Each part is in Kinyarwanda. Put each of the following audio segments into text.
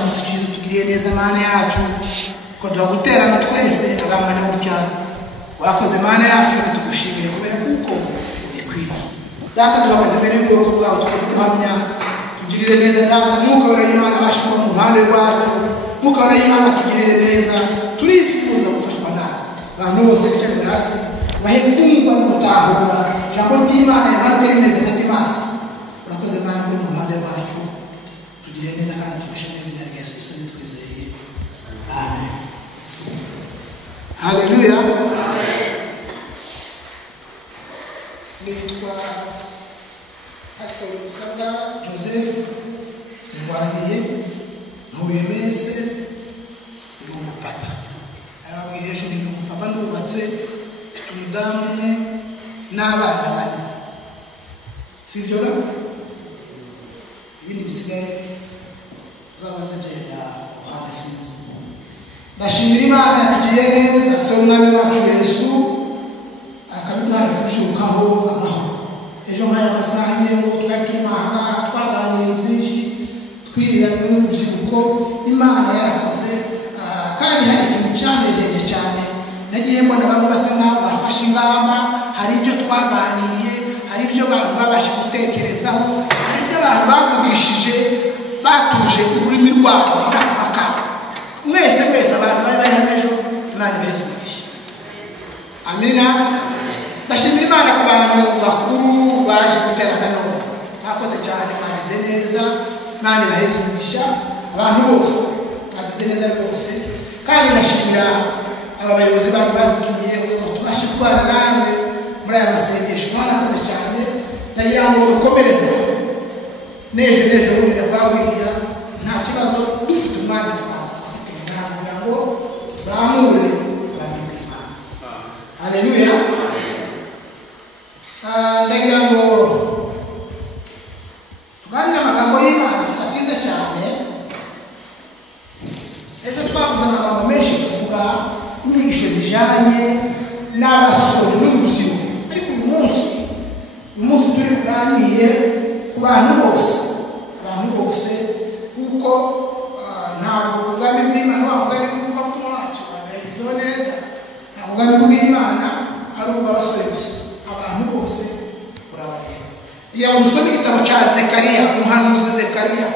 gicamunsi cyiza tugiriye neza Mana yacu ko duhaguterana twese abangana gutya wakoze Mana yacu reka tugushimire kubera kuko ikwiriye data duhagaze imbere y'ubwoko bwawe tukaguhamya tugirire neza data mwuka w'Imana abasha kuba mu ruhande rwacu mwuka w'Imana tugirire neza turifuza gufashwa nawe abantu bose bicaye hasi bahe kumva no gutahura ijambo ry'Imana ntabwo rimeze nka timasi urakoze Mana ko mu ruhande rwacu tugirire neza kandi dufashe neza na Yesu Kristo twizeye amen haleluya amen nitwa Pastor Musanga Joseph Ndwaniye Ntubemese ndi umupapa ababwiyeje ndi umupapa ndubatse umudamu n'abana bane sibyo ibindi bisigaye zabazagenda uhabisize ndashimira Imana yatugiriye neza se umwami wacu Yesu akabiduha kurushukaho amahoro ejo nk'aya masaha ngo twari turimo twaganiriye byinshi twirira n'urubyiruko Imana yarakoze kandi hari ikintu cyanejeje cyane nagiye mbona bamwe basa nk'aho bafashe ingamba hari ibyo twaganiriye hari ibyo abantu babasha gutekerezaho hari ibyo abantu bavugishije batuje ururimi rwabo bakamaka mwese abantu bari bari ejo Imana ibezumugishe amina ndashimira Imana ku bantu bakuru baje guterana none bakoze cyane bagize neza Imana ibezumugisha abantu bose bagize neza rwose kandi ndashimira aba bayobozi bari badutumiye ngo tubashe kubana namwe muri aya masengesho mwarakoze cyane nagira ngo dukomereze nejo bundi ndababwira nta kibazo dufite umwanya twaza kugira ngo zamure ubwami bw'Imana haleluya ndagira ngo tuganire amagambo y'Imana tutatinze cyane ejo twavuze amagambo menshi tuvuga inyigisho zijanye n'abasore n'urubyiruko ariko uyu munsi turi kuganire ku bantu bose kuko ntabwo ubwami bw'Imana wabugari kuko tumwacu babigizeho neza ntabwo ubwami bw'Imana ari ubw'abasore gusa abantu bose urabareba iyo umusoma igitabo cya Zekariya umuhanuzi Zekariya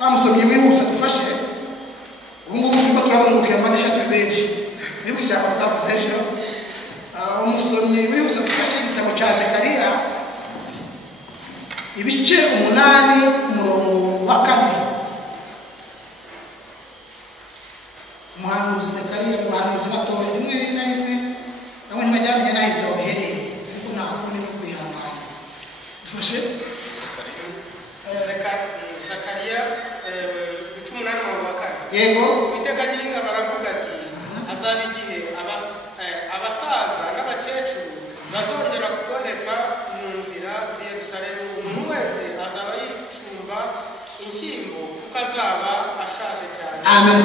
bamusomye wihuse dufashe ubungubu turimo turabungukira amadesha turi benshi niba ijambo twavuze ejo umusomyi wihuse dufashe igitabo cya Zekariya ibice 8 umurongo wa 4 umuhanuzi Zekariya umuhanuzi batoye rimwe na rimwe namwe ntibajyanye naho ibitabo bihereye ariko ntabwo ni kwihangana dufashe Zekariya 18 umurongo wa 4 yego Iteka ry'Inka baravuga ati hazaba igihe abasaza n'abakecuru bazongera kuboneka mu nzira z'i Yerusalemu umuntu wese azaba yicumba inshyimbo kuko azaba ashaje cyane amen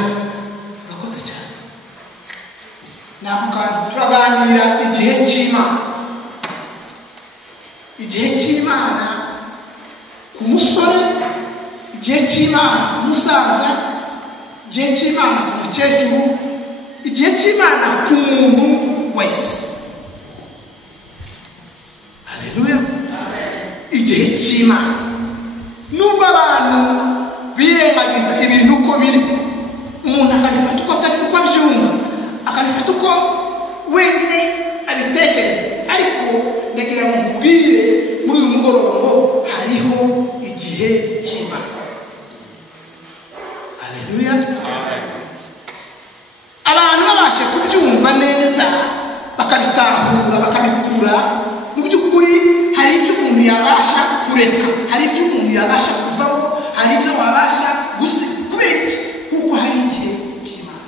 urakoze cyane navuga turaganira igihe cy'Imana ku musore igihe cy'Imana ku musaza igihe cy'Imana ku mukecuru igihe cy'Imana ku muntu wese haleluya igihe cy'Imana nubwo abantu birengagiza ibintu uko biri umuntu akabifata uko atari uko abyumva akabifata uko wenyine abitekereza ariko ndagira ngo mubwire muri uyu mugoroba ngo hariho igihe cy'Imana haleluya abantu babashe kubyumva neza bakabitahura bakabikura mu by'ukuri hari ibyo umuntu yabasha kureka hari ibyo umuntu yabasha kuvamo hari ibyo wabasha gusiga kubera iki kuko hari igihe cy'Imana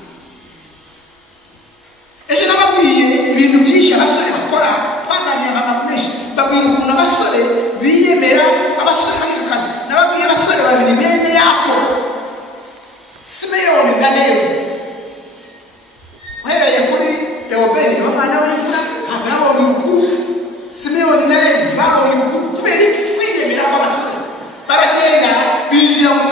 ejo nababwiye ibintu byinshi abasore bakora twaganiriye amagambo menshi babwira ukuntu abasore biyemera abasore bahirukana nababwiye abasore babiri bene Yakobo Simeyoni na Lewi uhereye kuri Reubeni umwana w'imfura ababonye ukuri Simeyoni na Lewi babonye ukuri kubera iki kwiyemera kw'abasore baragenda binjira mu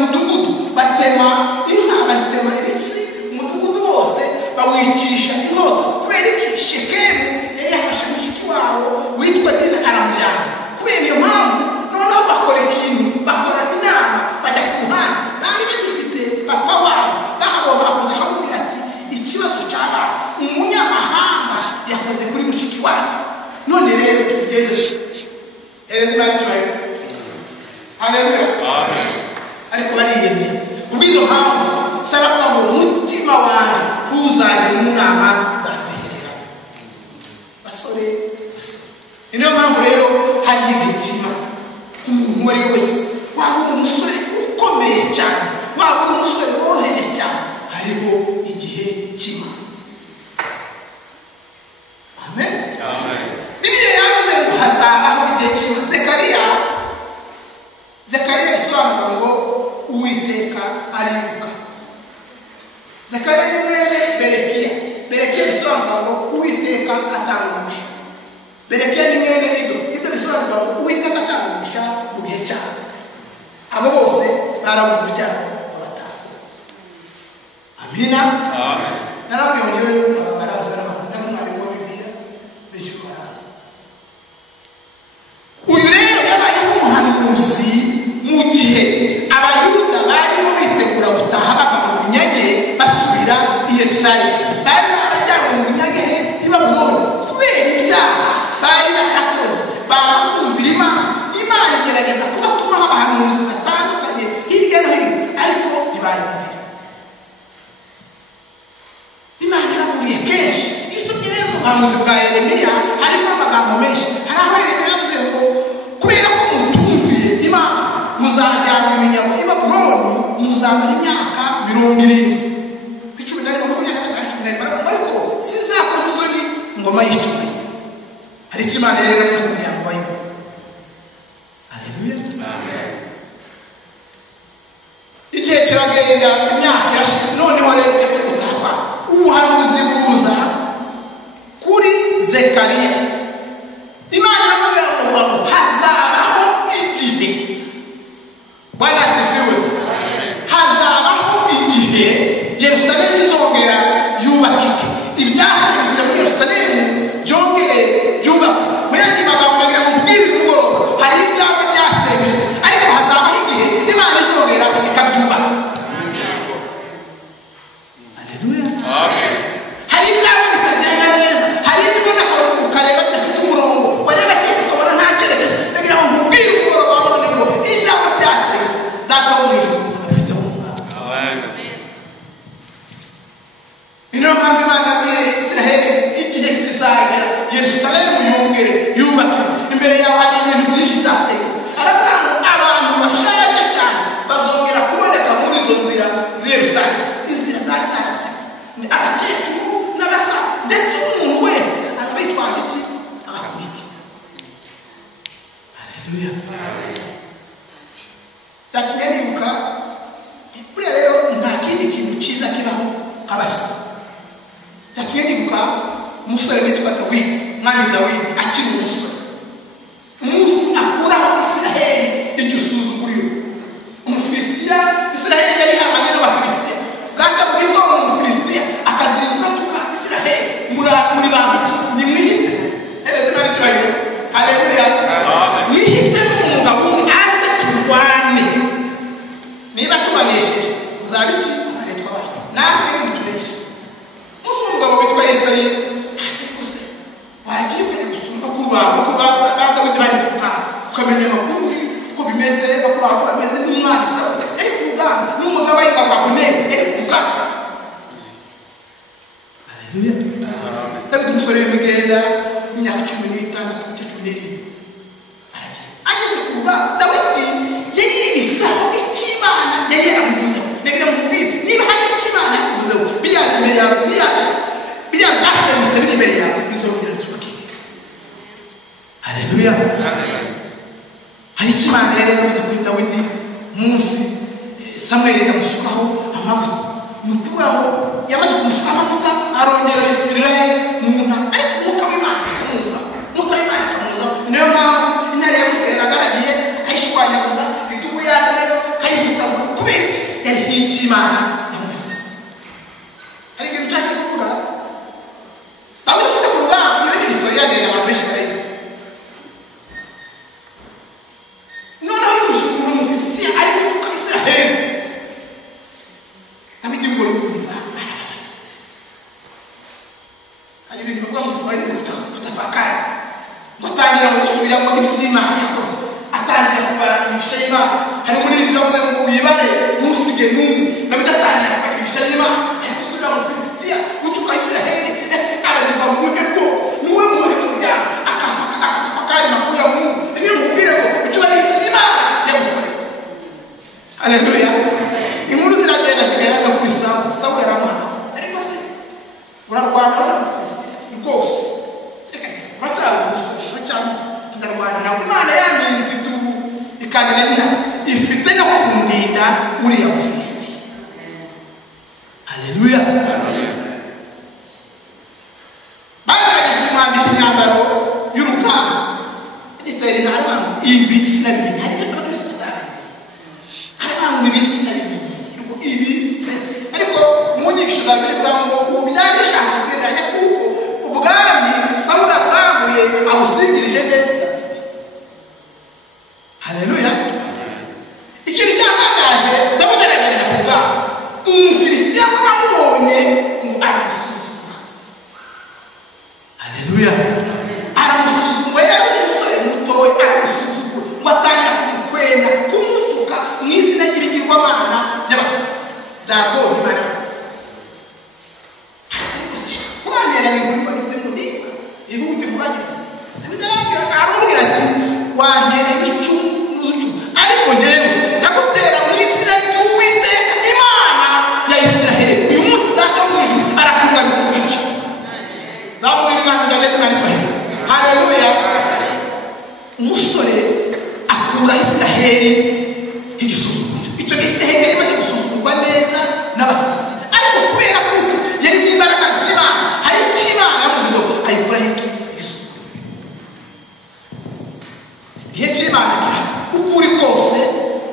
bazitema inka, bazitema ibitsi umudugudu wose bawicisha inkota. Kubera iki? Shekemu yari yafashe mushiki wabo witwa Dina aramujyana. Kubera iyo mpamvu noneho bakora ikintu, bakora inama, bajya ku ruhande. Bari bagifite papa wabo bagomba kuza akamubwira ati ikibazo cy'abana umunyamahanga yakoze kuri mushiki wacu, none rero tugeze erezima cy'ayo. Haleluya. Amen. Ariko bariyemye kubw'izo mpamvu sarabwa ngo umutima wawe kuzanye mu nama zateherera. Basore niyo mpamvu rero hari igihe kimwe umuntu uwo ari we wese, waba umusore ukomeye cyane, waba umusore woroheje cyane, hariho igihe kimwe. Amen. Amen. Bibiliya yavuze ngo hazabaho igihe kimwe. Zekariya bisobanura ngo Uwiteka aribuka. Zekariya ni mwene Berekiya. Berekiya bisobanura ngo Uwiteka atangurusha. Berekiya ni mwene Ido. Ido bisobanura ngo Uwiteka atangurusha mu gihe cyawe. Abo bose barabona urubyaro babatanga. Amina. Amen. Narabwiye ngo yewe baraza n'abantu n'umwari wa Bibiliya benshi baraza. Uyu rero yabaye umuhanuzi mu gihe abayuda barimo bitegura gutaha bava mu bunyage basubira i Yerusalemu. Bari barajyanywe mu bunyage i Babuloni kubera ibyaha bari barakoze, bakumvira Imana. Imana igerageza kubatuma abahanuzi batandukanye hirya no hino, ariko ntibayumvira. Imana yaraburiye kenshi. Iyo usomye neza ubuhanuzi bwa Yeremiya harimo amagambo menshi. Hari aho Yeremiya yavuze ngo kubera ko mutumviye Imana muzajyanwa iminyago i Babuloni, muzamara imyaka 70. Ku 11 ariko sizakoze isoni ingoma y'icumi. Hari icyo Imana yari yaravuze ku muryango wa Yuda. Haleluya. Amen. Igihe kiragenda, imyaka irashira, noneho rero yaje gutahwa ubuhanuzi buza kuri Zekariya. Imana iramubwira ngo hazabaho igihe, Bwana asifiwe, hazabaho igihe Yerusalemu izongera yubakike. Ibyasenyutse muri Yerusalemu byongere byubakwe. Muri andi magambo nagira ngo mbwire ngo hari ibyapa byasenyutse, ariko hazabaho igihe Imana izongera ikabyubaka. Haleluya. Amen. Hari ibyapa bitagenda neza, hari ibyo ukareba bidafite umurongo, wareba ikintu ukabona nta cyerekezo. Nagira ngo mbwire ngo babone ngo ibyapa byasenyutse data wo mu ijuru afite umugambi. Amen. Ino mpamvu Imana abwira Isiraheli igihe kizagera Yerusalemu yongere yubakwe. Imbere yawe hari ibintu byinshi byasenyutse. Aravuga ngo abantu bashaje cyane bazongera kuboneka muri izo nzira z'i Yerusalemu. Inzira zari zarasigaye, abakecuru n'abasa, ndetse umuntu wese azaba yitwaje iki agakurikira. Haleluya. Ndatumye nibuka buriya rero nta kindi kintu cyiza kibaho nk'abasa. Ndatumye nibuka umusore witwa Dawidi, mwami Dawidi akiri umusore. Umunsi akuraho Isiraheli igisuzuguriro. Umufilisitiya, Isiraheli yari hamwe n'Abafilisitiya. Bwacya buri bwoko umufilisitiya akazinduka tuka Isiraheli muri bantu ni mwihite. Hereze nari tubayo. Haleluya. Mwihite n'umugabo aze turwane. Niba tubanesheje muzabiki abaretwa baho. Namwe mutuneshe. Musu umugabo witwa Yesayi akikuze. Wagiye ukajya gusumba kurwanga kuba Dawidi bari ukamenya amakuru ko bimeze, bakora ko bameze n'umwana Sawuli. Kuvuga n'umugabo yiga kwa Abuneri. Kuvuga. Haleluya. Dawidi umusore w'imigenda imyaka 16 ageze kuvuga. Dawidi yiyisaho ikimana yari yaramuvuze. Nagira ngo mbwire niba hari ikimana yakuvuzeho biriya imbere yawe, biriya byasenyutse biri imbere yawe bizongera byubake. Haleluya. Hari ikimana yari yaravuze kuri Dawidi munsi Samuel yamusukaho amavuta. Nukuvuga ngo yamaze kumusuka amavuta arongera yisubirira mu nta, ariko umwuka w'Imana akamuza. Umwuka w'Imana akamuza. Niyo mpamvu intare yamutera agaragiye akayishwanyaguza, idubu yaza rero akayifata kubera yari cy'Imana yamuvuze. Hari ikintu cyashye kuvuga bamushyize ku rugamba. Iyo ni historia ndende abantu benshi barayizi. Noneho y'umushumba w'Umufilisitiya ari gutuka Israheli. Dawidi ngo yumva hari ibintu bivuga ngo twari kutafakara ngo atangira gusubiramo iby'Imana yakoze, atangira kubara imigisha y'Imana. Hari muri ibyo bavuze ngo wibare ntusige n'umwe. Dawidi atangira kubara imigisha y'Imana, ari gusubira mu Filisitiya gutuka Israheli. Ese abarizwa mu buhe bwo niwe muhe muryango akatafakari makuru ya Mungu ibiri mubwire ngo icyo bari iby'Imana yagukoreye. Haleluya. Inkuru ziragenda zigaragara kuri Sawuli aramwana, ariko se urarwana rwose ndarwana nawe. Imana yaminze idubu ikabirana ifite no kundinda uriya Mufilisitiya. Haleluya. Bagerageje kumwambika imyambaro y'urugamba. Isirayeli ntarwangu ibisi na bibiri hari n'abantu ibisi na bibiri ibi ariko mu nyigisho za mbere bwa ngo ubu byari bishatse kugereranya kuko ubwami Sawuli abwambuye abusingirije Dawidi. Haleluya. Ikintu cyatangaje Dawidi aragerera ku rugamba, Umufilisitiya amubonye ngo aramusuzugura. Haleluya. Aramusuzugura, yari umusore mutoya aramusuzugura ngo atangira kumukwena kumutuka mu izina ry'ibigirwamana by'Abafilisitiya. Dago Imana yavuze. Kurangera ni ngo bageze mu ndimba ihuti kubageze. Dawidi arambwira ati wangere icumu n'ucumu, ariko njyewe ndagutera mu izina ry'Uwiteka Imana ya Israheli. Uyu munsi data wo mu ijuru arakungabiza kwica. Zaburi n'Imana byageze kandi bahita. Haleluya. Umusore akura Israheli igisuzuguro. Icyo Israheli yari imaze gusuzugurwa neza n'Abafilisitiya, ariko kubera ko yari imbaraga z'Imana, hari icyo Imana yamuvuze ayikura igisuzuguro. Igihe cy'Imana kiri uko uri kose,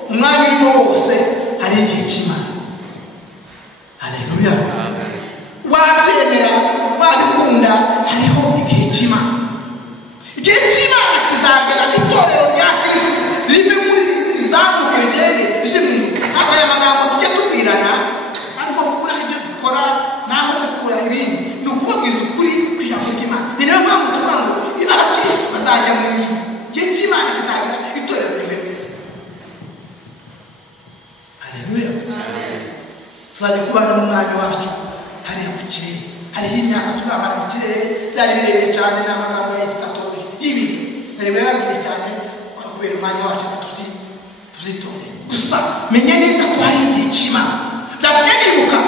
umwanya urimo wose, hari igihe cy'Imana. Haleluya. Wabyemera wabikunda, hariho igihe cy'Imana. Igihe cy'Imana kizagera itorero rya Kristo rive muri isi rizamuke rigende rije mu ijuru. Ntabwo aya magambo tujya tubwirana ariko gukora ibyo dukora ntabwo se gukora ibindi, ni ukubabwiza ukuri kw'ijambo ry'Imana. Ni nayo mpamvu tuvuga ngo abakristo bazajya mu ijuru. Igihe cy'Imana kizagera itorero rive mu isi. Haleluya. Tuzajya kubana n'umwami wacu hariya mu kirere. Hariho imyaka tuzamara mu kirere byari birebire cyane n'amagambo ya esikatoloji y'ibihe nari bayabwire cyane kubera umwanya wacu tuzitonde. Gusa menya neza ko hari igihe cy'Imana. Byatumye nibuka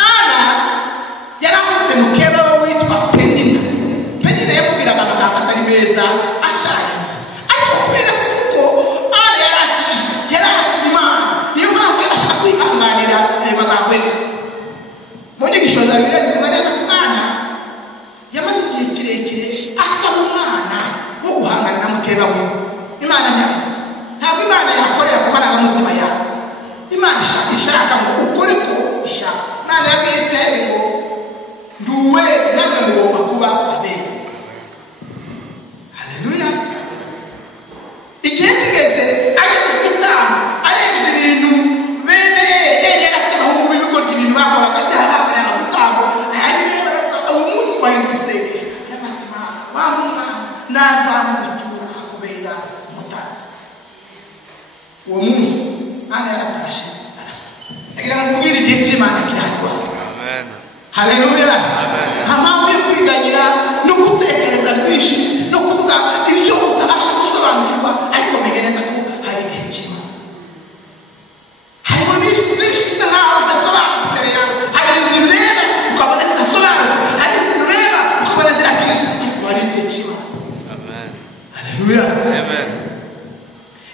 Ana yari afite mukeba we witwa Penina. Penina yamubwiraga amagambo atari meza ashaje, ariko kubera kuko Ana yari akijijwe, yari azi Imana, niyo mpamvu yabasha kwihanganira ayo magambo ye. Mu nyigisho za Bibiliya zivuga neza ko Ana yamaze igihe kirekire asa n'umwana wo guhangana na mukeba we. Imana ntabwo Imana yakorera ku marangamutima yawe. Imana ishaka ngo ukore ko ishaka. Imana yabwiye Israheli ngo nduwe namwe mugomba kuba abera. Haleluya. Igihe kigeze ageze ku itama arebye ibintu bene yegera afite abahungu b'ibigoryi ibintu bakoraga byahagarara mu itambo. Uwo munsi wahindutse y'amatima wa mwana nazamutura akubera umutambyi. Uwo munsi Ana yaratashe arasa. Agira ngo ubwire igihe cy'Imana kirahagwa. Amen. Haleluya. Nta mpamvu yo kwiganyira no gutekereza byinshi no kuvuga ibyo utabasha gusobanukirwa, ariko menya neza ko hari igihe cy'Imana. Harimo byinshi bisa nkaho bidasobanuka imbere yawe. Hari inzira ureba ukabona zidasobanuka, hari inzira ureba ukabona zirakiza, ariko hari igihe cy'Imana. Amen. Haleluya. Amen.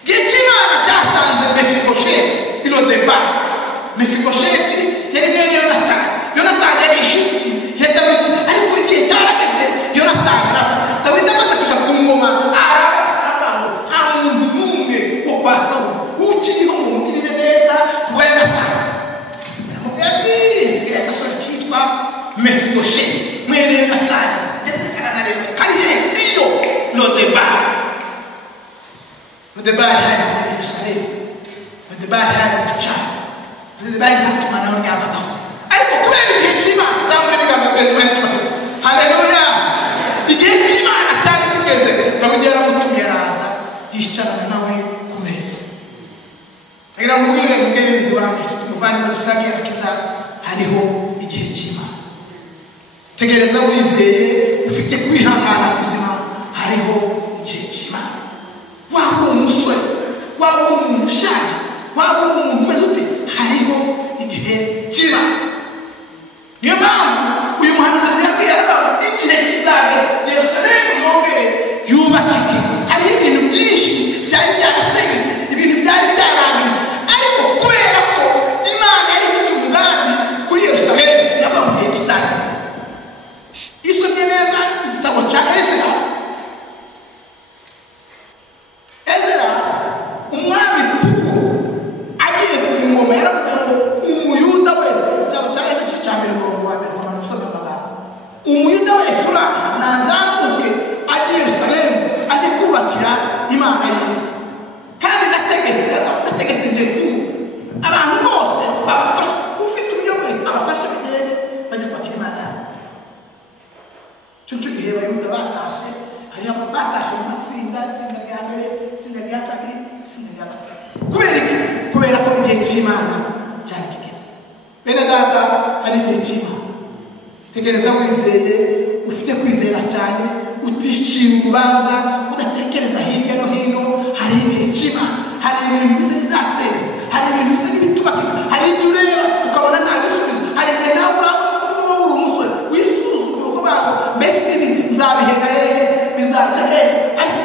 Igihe cy'Imana cyasanze Mefibosheti ino deba. Mefibosheti yari mwene Yonatani yari inshuti ya Dawidi, ariko igihe cyarageze Yonatani arapfa. Dawidi amaze kuja ku ngoma arabaza nta muntu n'umwe wo kwa Sawuli ukiriho mumugirire neza, kuko bari ntatuma nawe ryabagaho ariko kubera igihe cy'Imana zamuri bigambo kwezi mwene cyane haleluya igihe cy'Imana cyari kugeze bakugera mutumye araza yicarana nawe ku meza agira mubwire mugenzi wanjye muvanye badusagiye akiza hariho igihe cy'Imana tegereza wizeye ufite kwihangana kuzima hariho igihe cy'Imana waba umusore waba umuntu ushaje waba umuntu umeze ute hariho igihe cy'Imana niyo mpamvu uyu muhanuzi yabwiye abantu igihe kizagera Yerusalemu yongere yubakike hariho ibintu byinshi byari byarasenyutse ibintu byari byarangiritse ariko kubera ko Imana yari ifite umugambi kuri Yerusalemu yava mu gihe kizagera isomye neza igitabo cya Ezra umwami Puro agiye ku ngoma yaravuze ngo umuyuda wese cyangwa cyangwa igice cya mbere murongo wa mbere kwa musoma amagambo umuyuda wese uraha nazamuke agiye Yerusalemu aje kubakira Imana ye kandi nategetse ngiye ku abantu bose babafasha ufite uburyo bwose abafasha bigende bajya kwakira Imana yabo cyo gihe abayuda batashe hari batashe mu matsinda itsinda rya mbere itsinda rya kabiri itsinda rya gatatu kubera ko igihe cy'Imana cyari kigeze bene data hari igihe cy'Imana tegereza wizeye ufite kwizera cyane utishimira urubanza udatekereza hirya no hino hari igihe cy'Imana hari ibintu bisa n'ibyasengutse hari ibintu bisa n'ibitubaka hari ibyo ureba ukabona nta gisubizo hari igihe nawe ubwawe uri umusore wisuzuma uko banga mbese ibi nzabiheka hehe bizaga hehe ariko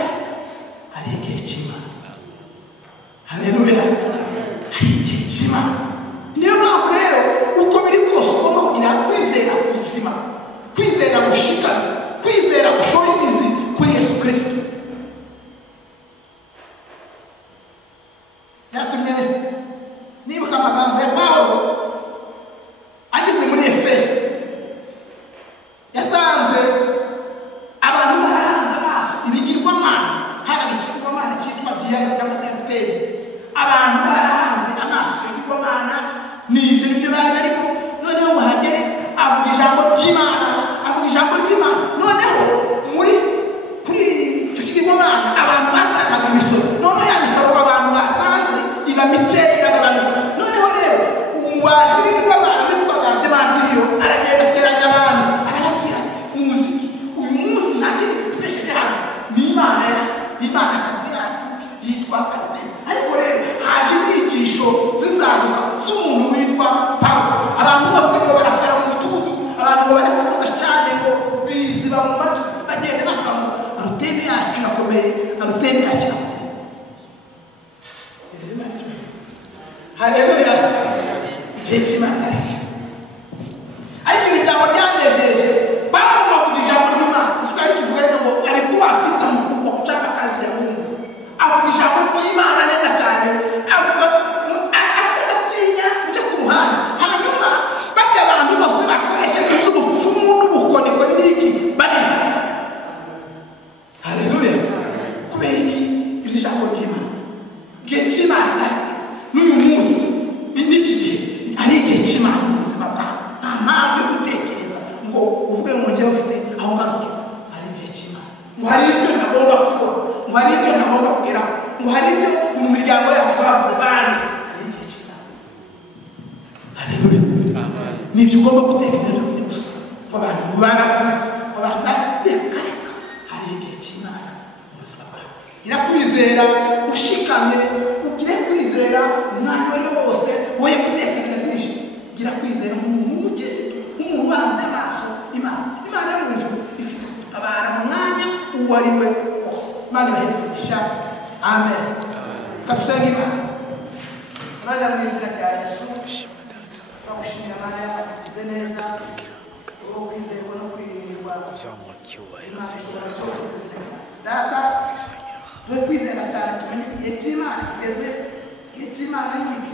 hari igihe cy'Imana haleluya hari igihe cy'Imana niyo mpamvu rero uko biri kose ugomba kugira kwizera kuzima kwizera gushikama kwizera gushora imizi kuri Yesu Kristo yatumye nibuka amagambo ya Pawulo ageze muri Efeso yasanze abantu bahanze amaso ibigirwamana haba ikigirwamana cyitwa Diana cyangwa se Artemi abantu barahanze amaso ibigirwamana n'ibyo nibyo bari barimo noneho bahagere avuga ijambo ry'Imana noneho kuri icyo kigirwamana abantu batangaga imisoro noneho ya misoro abantu batanze iba mike iragabanuka noneho rero umubaji w'ibigirwamana witwaga Demetiriyo aragenda ateranya abantu arababwira ati muzi uyu munsi nta kindi gitubesheje hano ni Imana kazi yacu yitwa Artemi ariko rero haje inyigisho zizamuka z'umuntu witwa Pawulo abantu bose ngo barasara mu mudugudu abantu ngo barasakuza cyane ngo biziba mu matwi bagende bavuga ngo Artemi yacu irakomeye Artemi yacu irakomeye haleluya igihe cy'Imana ariko ijambo ryanejeje Pawulo avuga ijambo ry'Imana isukari kivuga ngo alikuwa afisa mkuu wa kuchapa kazi ya Mungu avuga ijambo ry'Imana neza cyane avuga atatinya kuja ku muhanda hanyuma bajya abantu bose bakoresha iby'ubupfumu n'ubukorikori n'iki bari haleluya kubera iki ibyo ijambo ry'Imana igihe cy'Imana n'uyu munsi n'iki gihe ari igihe cy'Imana mu buzima bwawe nta mpamvu yo gutekereza ngo uvuge ngo njyewe ufite aho ngaruke hari igihe cy'Imana ngo hari ibyo ntagomba gukora ngo hari ibyo ntagomba kugeraho ngo hari ibyo mu miryango yacu bavuze bane hari igihe cy'Imana haleluya nibyo ugomba gutekereza byo gusa ngo abantu mubana kuza abantu reka hari igihe cy'Imana mu buzima bwawe gira kwizera ushikamye ugire kwizera umwanya wari wose woye gutekereza byinshi gira kwizera umuntu umugezi umuntu uhanze amaso Imana yo mu ijuru ifite gutabara mu mwanya uwo ari we wose Imana ibaheze umugisha amen kadusenga Imana mu izina rya Yesu turagushimira Imana yagize neza uwo kwizerwa no kwirirwa data dore kwizera cyane tumenye igihe cy'Imana kigeze igihe cy'Imana ni iki